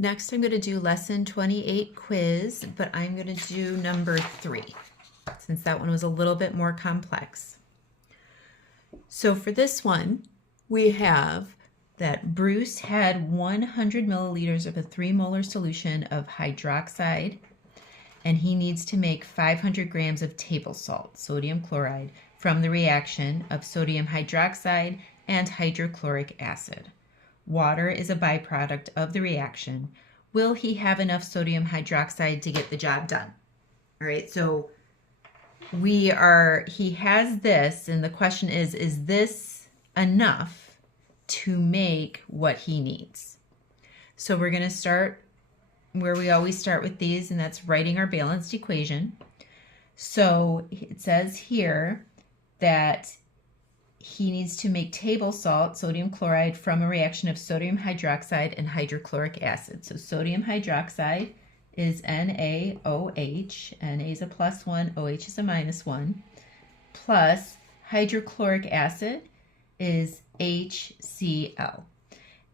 Next, I'm going to do lesson 28 quiz, but I'm going to do number 3, since that one was a little bit more complex. So for this one, we have that Bruce had 100 milliliters of a 3 molar solution of hydroxide, and he needs to make 500 grams of table salt, sodium chloride, from the reaction of sodium hydroxide and hydrochloric acid. Water is a byproduct of the reaction. Will he have enough sodium hydroxide to get the job done? All right, so he has this, and the question is this enough to make what he needs? So we're going to start where we always start with these, and that's writing our balanced equation. So it says here that he needs to make table salt, sodium chloride, from a reaction of sodium hydroxide and hydrochloric acid. So sodium hydroxide is NaOH. Na is a +1, OH is a -1, plus hydrochloric acid is HCl.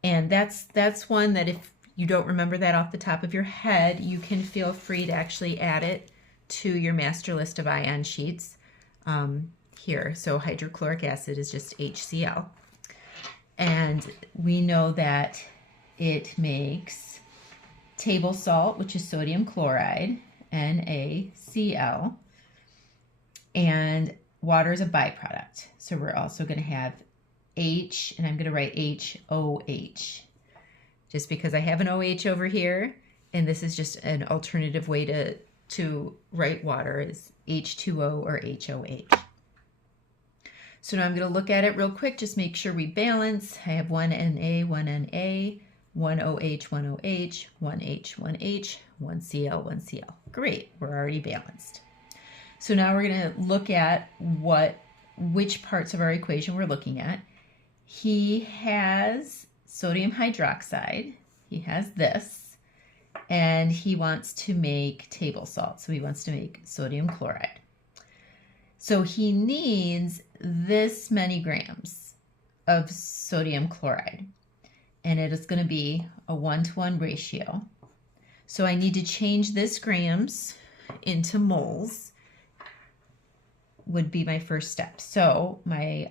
And that's one that if you don't remember that off the top of your head, you can feel free to actually add it to your master list of ion sheets. Here. So hydrochloric acid is just HCl. And we know that it makes table salt, which is sodium chloride, NaCl, and water is a byproduct. So we're also going to have H, and I'm going to write HOH, just because I have an OH over here, and this is just an alternative way to write water is H2O or HOH. So now I'm going to look at it real quick, just make sure we balance. I have 1 Na, 1 Na, 1 OH, 1 OH, 1 H, 1 H, 1 Cl, 1 Cl. Great, we're already balanced. So now we're going to look at which parts of our equation we're looking at. He has sodium hydroxide, he has this, and he wants to make table salt, so he wants to make sodium chloride. So he needs this many grams of sodium chloride, and it is going to be a 1-to-1 ratio. So I need to change this grams into moles would be my first step. So my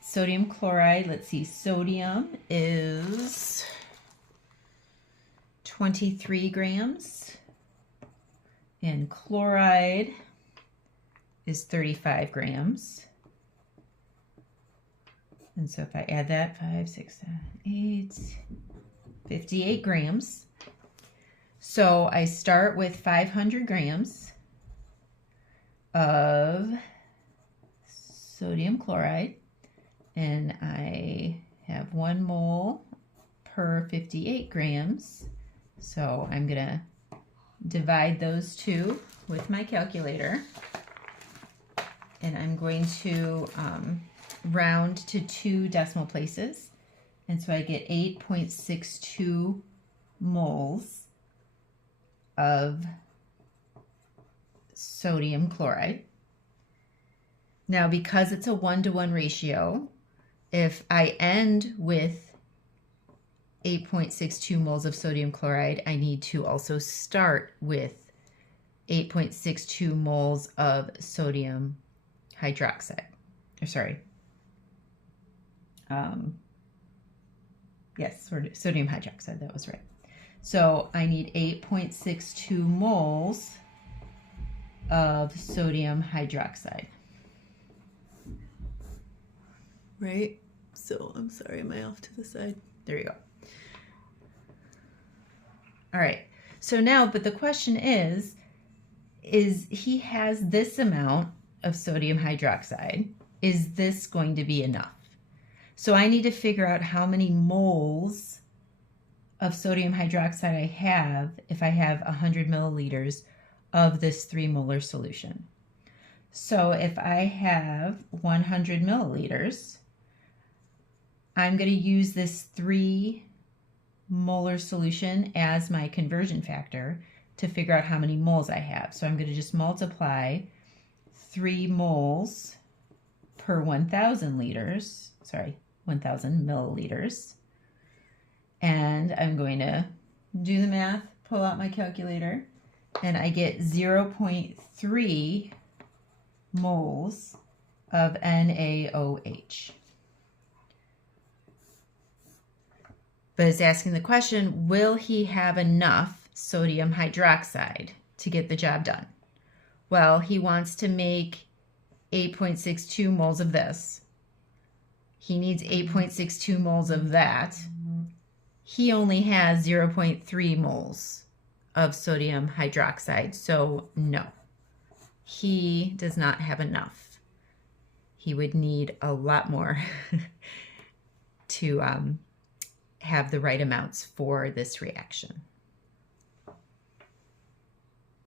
sodium chloride, let's see, sodium is 23 grams, and chloride is 35 grams. And so if I add that, 5, 6, 7, 8, 58 grams. So I start with 500 grams of sodium chloride, and I have 1 mole per 58 grams. So I'm going to divide those two with my calculator, and I'm going to round to 2 decimal places. And so I get 8.62 moles of sodium chloride. Now, because it's a 1-to-1 ratio, if I end with 8.62 moles of sodium chloride, I need to also start with 8.62 moles of sodium hydroxide. Or sorry. Yes, sodium hydroxide, that was right. So I need 8.62 moles of sodium hydroxide. Right? So I'm sorry, am I off to the side? There you go. All right. So now, but the question is he has this amount of sodium hydroxide. Is this going to be enough? So I need to figure out how many moles of sodium hydroxide I have if I have 100 milliliters of this 3 molar solution. So if I have 100 milliliters, I'm going to use this 3 molar solution as my conversion factor to figure out how many moles I have. So I'm going to just multiply 3 moles per 1,000 liters, sorry, 1,000 milliliters, And I'm going to do the math, pull out my calculator, and I get 0.3 moles of NaOH. But it's asking the question, will he have enough sodium hydroxide to get the job done? Well, he wants to make 8.62 moles of this. He needs 8.62 moles of that. He only has 0.3 moles of sodium hydroxide, so no, he does not have enough. He would need a lot more to have the right amounts for this reaction.